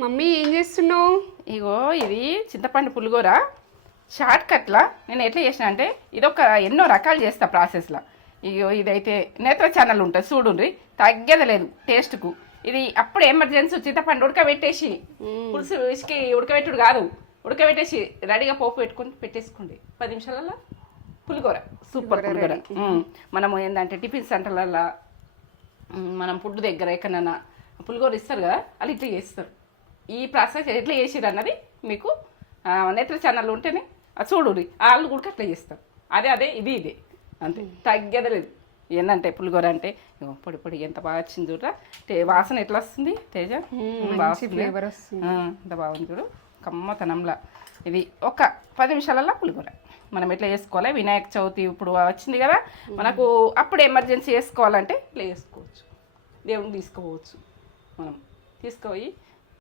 Mummy ఏం చేస్తున్నావు? ఇగో ఇది చింతపండు పులిగూర షార్ట్ కట్లా నేను ఎట్లా చేసిన అంటే ఇదొక ఎన్నో రకాలు చేస్తా ప్రాసెస్లో. ఇగో ఇదైతే నేత్ర ఛానల్ ఉంటుంది చూడుండ్రి, తగ్గేది లేదు టేస్ట్కు. ఇది అప్పుడు ఎమర్జెన్సీ చింతపండు ఉడకబెట్టేసి పులుసు ఇసుకి ఉడకబెట్టుడు కాదు, ఉడకబెట్టేసి రెడీగా పోపు పెట్టుకుని పెట్టేసుకోండి 10 నిమిషాలలో పులిగూర, సూపర్ పులిగూర. మనము ఏంటంటే టిఫిన్ సెంటర్లలో మనం ఫుడ్ దగ్గర ఎక్కడన్నా పులిగూర ఇస్తారు కదా, వాళ్ళు ఇట్లా చేస్తారు. ఈ ప్రాసెస్ ఎట్లా చేసిరు అన్నది మీకు నేత్ర ఛానల్ ఉంటేనే అది చూడు, వాళ్ళు కూడా అట్లా చేస్తారు. అదే ఇది ఇదే అంతే, తగ్గేది లేదు. ఏంటంటే పులిగూర అంటే పొడి పొడి ఎంత బాగా వచ్చింది చూడరా, వాసన ఎట్లా వస్తుంది తేజ, ఫ్లేవర్ వస్తుంది, ఎంత బాగుంది చూడు కమ్మతనంలా. ఇది ఒక 10 నిమిషాలలో పులిగూర మనం ఎట్లా చేసుకోవాలి. వినాయక చవితి ఇప్పుడు వచ్చింది కదా మనకు, అప్పుడు ఎమర్జెన్సీ చేసుకోవాలంటే ఇట్లా చేసుకోవచ్చు. దేవుడిని తీసుకోవచ్చు, మనం తీసుకుపోయి